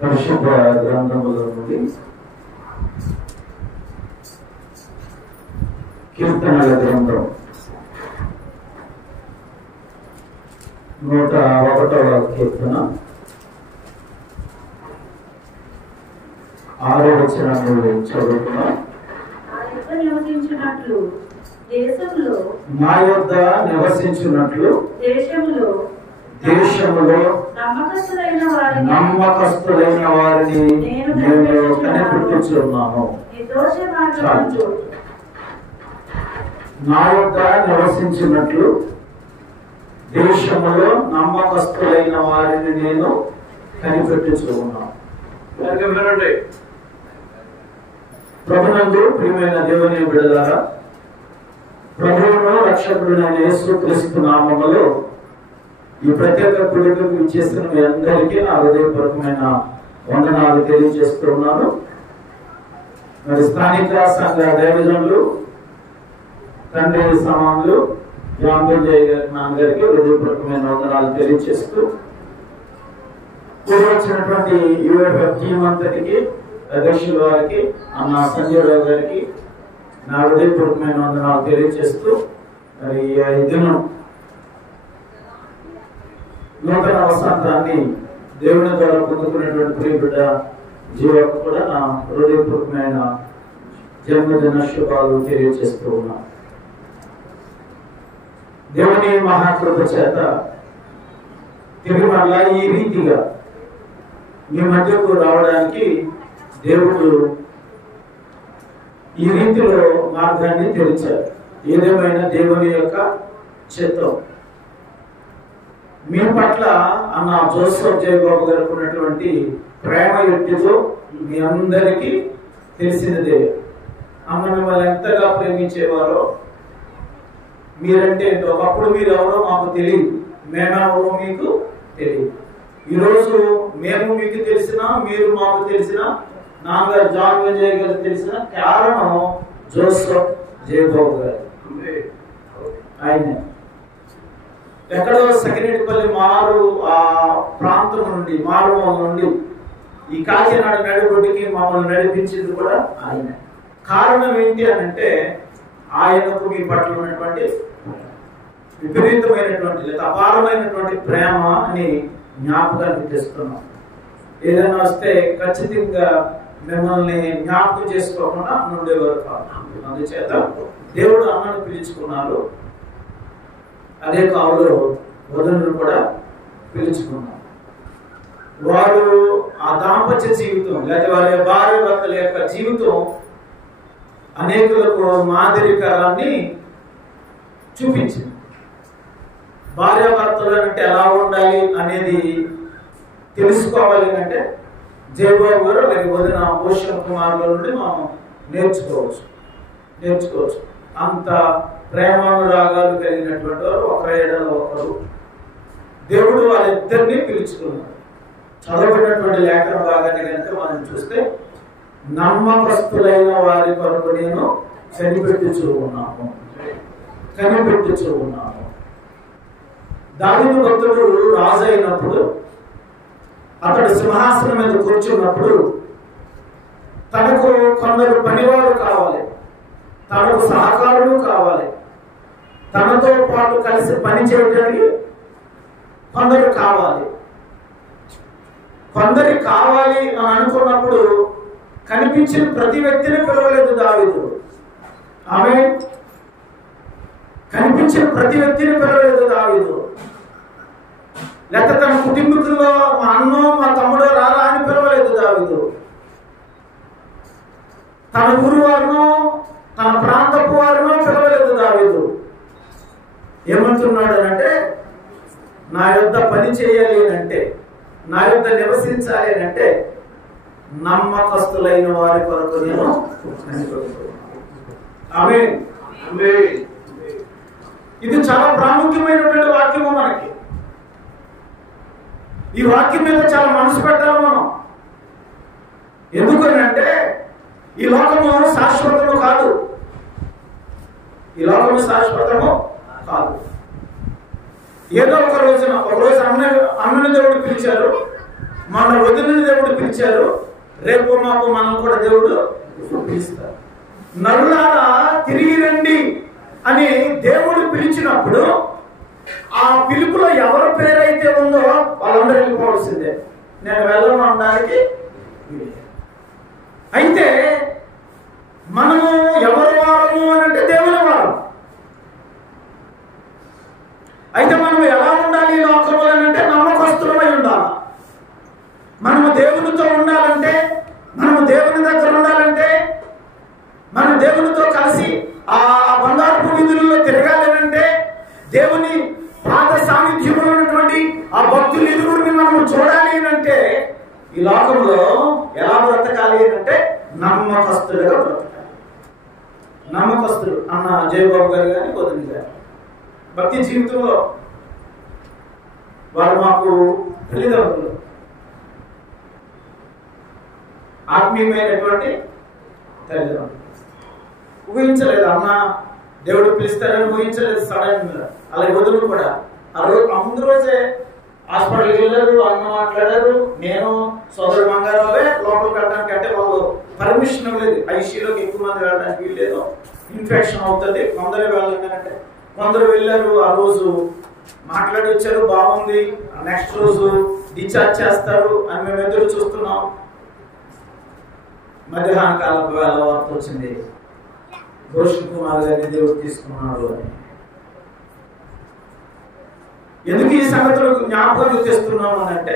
పరిశుద్ధ గ్రంథములో నుండి కీర్తనల గ్రంథం 101వ కీర్తన 6వ వచనములు చదువుతున్నాం. నా యొద్ద నివసించున్నట్లు దేశములో నమ్మకస్తులైన వారిని నేను కనిపెట్టుచున్నాను. నా యొద్ద నివసించినట్లు దేశములో నమ్మకస్తులైన వారిని నేను కనిపెట్టుచున్నాను. ప్రభునందు ప్రియమైన దేవుని బిడ్డలారా, ప్రభువును రక్షకుడైన యేసుక్రీస్తు నామములో ఈ ప్రత్యేక కూడికకు ఇచ్చేస్తున్న మీ అందరికీ నా హృదయపూర్వకమైన వందనాలు తెలియజేస్తున్నాను. మరి స్థానిక సంఘ దైవజనులు, తండ్రి సమానులు జాంబేజయ్ గారి నాన్నగారికి హృదయపూర్వకమైన వందనాలు తెలియజేస్తూ, కూడి వచ్చినటువంటి యూఎఫ్ఎఫ్ టీం అంతటికి, అధ్యక్షుల వారికి, అన్న సంజయ్ రావు గారికి నా హృదయపూర్వకమైన వందనాలు తెలియజేస్తూ, మరి ఈ దినం నూతన వసంతాన్ని దేవుని ద్వారా పొందుకునేటువంటి ప్రియ బిడ్డ జీవకు కూడా నా హృదయపూర్వకమైన జన్మదిన శుభాలు తెలియజేస్తూ ఉన్నా. దేవుని మహాకృప చేత తిరిగి మళ్ళా ఈ రీతిగా మీ మధ్యకు రావడానికి దేవుడు ఈ రీతిలో మార్గాన్ని తెరిచారు. ఏదేమైనా దేవుని యొక్క చిత్తం. మీ పట్ల అన్న జోసెఫ్ జయబాబు గారికి ఉన్నటువంటి ప్రేమ ఎట్టిదో మీ అందరికీ తెలిసినదే. అన్న మిమ్మల్ని ఎంతగా ప్రేమించేవారో, మీరంటే ఒకప్పుడు మీరు ఎవరో మాకు తెలియదు, మేమెవరో మీకు తెలియదు. ఈరోజు మేము మీకు తెలిసినా, మీరు మాకు తెలిసినా, నాన్నగారు జాన్ విజయ్ గారు తెలిసిన కారణం జోసెఫ్ జయబాబు గారు. ఆయన ఎక్కడో సకినేటిపల్లి మారు ఆ ప్రాంతం నుండి, మారుమూల నుండి ఈ కాకినాడ నడిబొడ్డుకి మమ్మల్ని నడిపించింది కూడా ఆయన. కారణం ఏంటి అని అంటే, ఆయనకు మీ పట్ల ఉన్నటువంటి విపరీతమైనటువంటి లేదా అపారమైనటువంటి ప్రేమ అని జ్ఞాపకాన్ని తెస్తున్నాం. ఏదైనా వస్తే ఖచ్చితంగా మిమ్మల్ని జ్ఞాపకం చేసుకోకుండా ఉండేవారు కాదు. అందుచేత దేవుడు అన్నను పిలుచుకున్నారు. అదే కావులో వధువును కూడా పిలుచుకున్నారు. వారు ఆ దాంపత్య జీవితం లేదా వారి భార్య భర్తల యొక్క జీవితం అనేకులకు మాదిరికరాన్ని చూపించింది. భార్యాభర్తలు అంటే ఎలా ఉండాలి అనేది తెలుసుకోవాలి అంటే జయబాబు గారు అలాగే వదిన భూషణ్ కుమార్ గారి నుండి మనం నేర్చుకోవచ్చు. అంత ప్రేమానురాగాలు కలిగినటువంటి వారు, ఒకరి ఎడల ఒకరు. దేవుడు వాళ్ళిద్దరినీ పిలుచుకున్నారు. చదవబడినటువంటి లేఖన భాగాన్ని కనుక మనం చూస్తే, నమ్మకస్తులైన వారి కొరకు నేను కనిపెట్టుచూ ఉన్నాను. దావీదు భక్తుడు రాజు అయినప్పుడు, అతడు సింహాసనం మీద కూర్చున్నప్పుడు తనకు కొందరు పనివారు కావాలి, తనకు సహకారులు కావాలి, తనతో పాటు కలిసి పని చేయడానికి కొందరు కావాలి. కొందరు కావాలి అని అనుకున్నప్పుడు కనిపించిన ప్రతి వ్యక్తిని పిలవలేదు దావీదు. ఆమె కనిపించిన ప్రతి వ్యక్తిని పిలవలేదు దావీదు. లేకపోతే తన కుటుంబీకుల్లో మా అన్నో మా తమ్ముడో రారా అని పిలవలేదు దావీదు. తన ఊరు వారినో తన ప్రాంతపు వారినో పిలవలేదు దావీదు. ఏమంటున్నాడు అంటే, నా యొద్ద పని చేయాలి అంటే, నా యొద్ద నివసించాలి అంటే నమ్మకస్తులైన వారి కొరకు నేను ఆమేన్. ఇది చాలా ప్రాముఖ్యమైనటువంటి వాక్యము. మనకి ఈ వాక్యం మీద చాలా మనసు పెట్టాలి మనం. ఎందుకని అంటే, ఈ లోకము శాశ్వతము కాదు. ఈ లోకము శాశ్వతము కాదు. ఏదో ఒక రోజు అన్నని దేవుడు పిలిచారు, మన వదిలిని దేవుడు పిలిచారు, రేపు మాకు మనం కూడా దేవుడు పిలుస్తారు. నరులారా తిరిగి రండి అని దేవుడు పిలిచినప్పుడు ఆ పిలుపులో ఎవరి పేరైతే ఉందో వాళ్ళందరూ వెళ్ళిపోవాల్సిందే. నేను వెళ్ళను అనడానికి. అయితే మనము ఎవరు వారము అని అంటే దేవుని వారం. అయితే మనం ఎలా ఉండాలి ఈ లోకంలో అని అంటే నమ్మకస్తులమై ఉండాలి. మనము దేవునితో ఉండాలంటే, మనము దేవుని దగ్గర ఉండాలంటే, మనం దేవునితో కలిసి ఆ బంగారపు వీధులలో తిరగాలంటే, దేవుని పాద సాన్నిధ్యంలో ఉన్నటువంటి ఆ భక్తులు ఇరువురిని మనము చూడాలి అంటే ఈ లోకంలో ఎలా బ్రతకాలి అంటే నమ్మకస్తులుగా బ్రతకాలి. నమ్మకస్తులు అన్న జయబాబు గారు కానీ వదిలి గారు భక్తి జీవితంలో వారు మాకు తల్లిదండ్రులు, ఆత్మీయమైనటువంటి తల్లిదండ్రులు. ఊహించలేదు అన్న దేవుడు పిలుస్తారని ఊహించలేదు సడన్ గా. అలాగే వదులు కూడా ముందు రోజే హాస్పిటల్కి వెళ్ళారు, అన్న మాట్లాడారు. నేను సోదరు మంగారావే లోపలికి వెళ్ళడానికి, అంటే వాళ్ళు పర్మిషన్ ఇవ్వలేదు, ఐసీయూలోకి ఎక్కువ మంది వెళ్ళడానికి వీల్లేదు, ఇన్ఫెక్షన్ అవుతుంది, కొందరు వెళ్ళండి అంటే కొందరు వెళ్ళారు. ఆ రోజు మాట్లాడి వచ్చారు, బాగుంది, నెక్స్ట్ రోజు డిశ్చార్జ్ చేస్తారు అని మేము ఎదురు చూస్తున్నాం. మధ్యాహ్న కాలపు వేళ వార్త వచ్చింది, రోషన్ కుమార్ గారిని దేవుడు తీసుకున్నాడు అని. ఎందుకు ఈ సంగతులు జ్ఞాపకం తెస్తున్నాం అని అంటే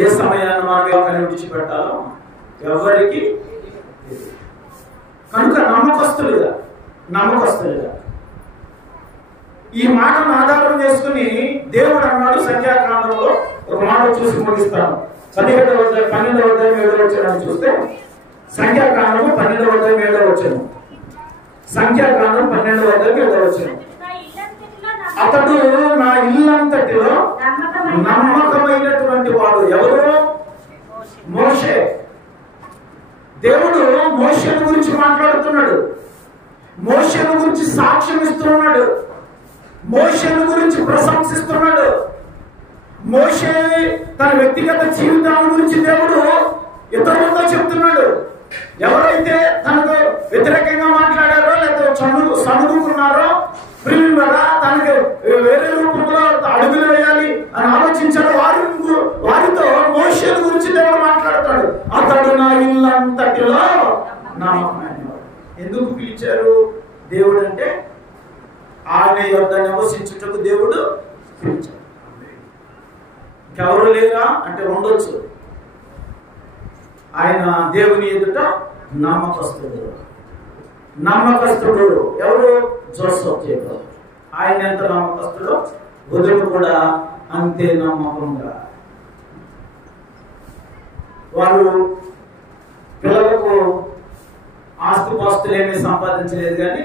ఏ సమయాన్ని మనం ఎవరిని విడిచిపెట్టాలో ఎవరికి కనుక నమ్మకస్తులుగా ఈ మాటను ఆధారం చేసుకుని దేవుడు అన్నాడు సంఖ్యాకాండంలో ఒక మాట చూసి ముగిస్తాను. 17వ అధ్యాయం 12వ అధ్యాయం 7వ వచనాన్ని చూస్తే, సంఖ్యాకాండము 12వ అధ్యాయం 7వ వచనం, సంఖ్యాకాండం 12వ అధ్యాయం 7వ వచనం. అతడు నా ఇల్లంతటిలో నమ్మకమైనటువంటి వాడు. ఎవరు? మోషే. దేవుడు మోషేను గురించి మాట్లాడుతున్నాడు, మోషేను గురించి సాక్ష్యం ఇస్తున్నాడు, మోషేను గురించి ప్రశంసిస్తున్నాడు. మోషే తన వ్యక్తిగత జీవితాల గురించి దేవుడు ఇతరులతో చెప్తున్నాడు. ఎవరైతే తనకు వ్యతిరేకంగా మాట్లాడారో లేదా సణుగుకున్నారో, తనకు వేరే రూపంలో అడుగులు వేయాలి అని ఆలోచించాడు, వారితో మోషే గురించి దేవుడు మాట్లాడతాడు. అతడు నా ఇల్లంతటిలో నమ్మకమైనవాడు. ఎందుకు పిలిచారు దేవుడు అంటే ఆయన యొద్ద నివసించుటకు దేవుడు పిలిచాడు. ఇంకెవరు లేరా అంటే ఉండొచ్చు. ఆయన దేవుని ఎదుట నమ్మకస్తుడు. ఎవరు? Joseph Jacob. ఆయన ఎంత నమ్మకస్తుడో వదులు కూడా అంతే నమ్మకంగా. వారు పిల్లలకు ఆస్తుపాస్తులు ఏమీ సంపాదించలేదు, కానీ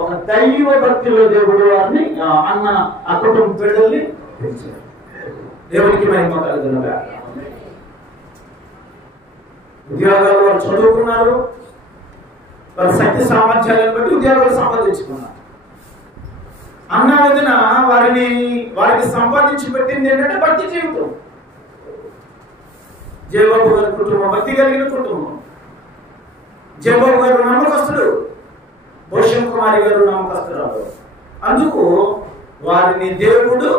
ఒక దైవ భక్తిలో దేవుడు వారిని ఆ కుటుంబ బిడ్డల్ని పెంచారు. దేవునికి మహిమ కలుగునుగా. ఉద్యోగాలు వారు చదువుకున్నారు, వారి శక్తి సామర్థ్యాలను బట్టి ఉద్యోగాలు సంపాదించుకున్నారు. అన్న వదిన వారికి సంపాదించి పెట్టింది ఏంటంటే భక్తి జీవితం. జయబాబు గారి కుటుంబం భక్తి కలిగిన కుటుంబం. జయబాబు గారు నమ్మకస్తుడు, భూషణ్ కుమారి గారు నమ్మకస్తురాలు. అందుకు వారిని దేవుడు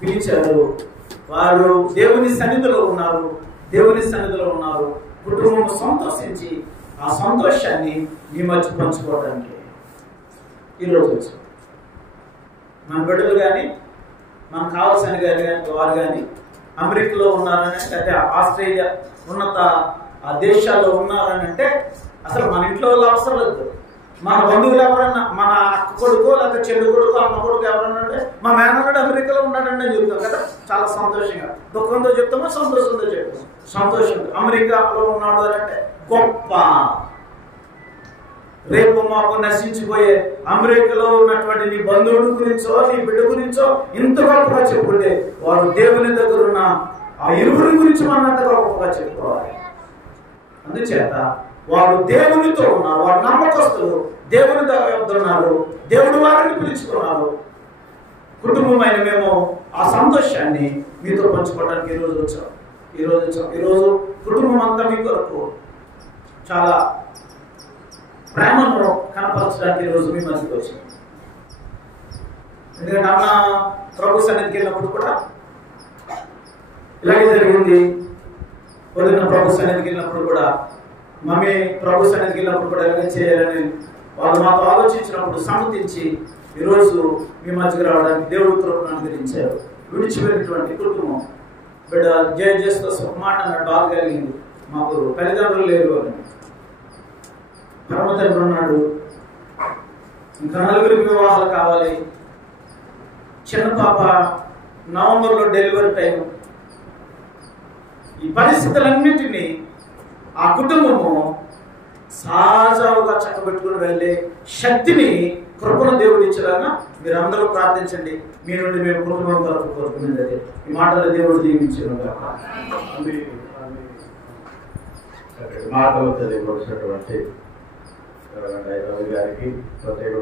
పిలిచారు. వారు దేవుని సన్నిధిలో ఉన్నారు. కుటుంబం సంతోషించి ఆ సంతోషాన్ని మీ మధ్య పంచుకోవడానికి ఈరోజు వచ్చాం. మన బిడ్డలు కానీ, మనకు కావాల్సిన వారు కానీ అమెరికాలో ఉన్నారని అంటే, ఆస్ట్రేలియా ఉన్నత దేశాల్లో ఉన్నారని అంటే అసలు మన ఇంట్లో వాళ్ళు అవసరం లేదు. మన బంధువులు ఎవరన్నా, మన అక్క కొడుకు లేకపోతే చెల్లి కొడుకు, అమ్మ కొడుకు ఎవరన్నా అంటే మా మేనల్లుడు అమెరికాలో ఉన్నాడండి అని చెప్తాం కదా, చాలా సంతోషంగా. దుఃఖంతో చెప్తామో సంతోషంతో చెప్తాం. సంతోషంగా అమెరికాలో ఉన్నాడు అని అంటే గొప్ప. రేపు మాకు నశించిపోయే అమెరికాలో ఉన్నటువంటి నీ బంధువుడి గురించో నీ బిడ్డ గురించో ఇంత గొప్పగా చెప్పుకుంటే వారు దేవుని దగ్గర ఉన్న ఆ ఇరువురి గురించి మనం ఎంత గొప్పగా చెప్పుకోవాలి. అందుచేత వారు దేవునితో ఉన్నారు, వారు నమ్మకస్తులు, దేవుని వద్ద ఉన్నారు, దేవుడు వారిని పిలుచుకున్నారు. కుటుంబమైన మేము ఆ సంతోషాన్ని మీతో పంచుకోవడానికి ఈరోజు వచ్చాం. ఈరోజు కుటుంబం అంతా మీ కొరకు చాలా ప్రేమను కనపరచడానికి ఈరోజు మీ మధ్యకి వచ్చాం. ఎందుకంటే అన్న ప్రభు సన్నిధికి వెళ్ళినప్పుడు కూడా ఇలాగే జరిగింది. వదిన ప్రభు సన్నిధికి వెళ్ళినప్పుడు కూడా, మమ్మీ ప్రభు సన్నిధికి వెళ్ళినప్పుడు కూడా ఇలాగే చేయాలని వాళ్ళు మాతో ఆలోచించినప్పుడు సమ్మతించి ఈరోజు మీ మధ్యకి రావడానికి దేవుడు కృపను అనుగ్రహించారు. విడిచిపోయినటువంటి కుటుంబం బిడ్డ చేస్తూ ఒక మాట అన్నట్టు బాధ కలిగింది. మాకు తల్లిదండ్రులు లేరు అని, పరమతండ్రి ఉన్నాడు, ఇంకా 4 వివాహాలు కావాలి, చిన్న పాప నవంబర్లో డెలివరీ టైం. ఈ పరిస్థితులన్నింటినీ ఆ కుటుంబము సహజంగా చక్కబెట్టుకుని వెళ్ళే శక్తిని, కృపను దేవుడు ఇచ్చేలాగా మీరు అందరూ ప్రార్థించండి. మీ నుండి మేము కుటుంబం కొరకు కోరుకునేది ఈ మాటలు దేవుడు దీవించారు. మాటలు తెలియపరిచినటువంటి గారికి ప్రత్యేక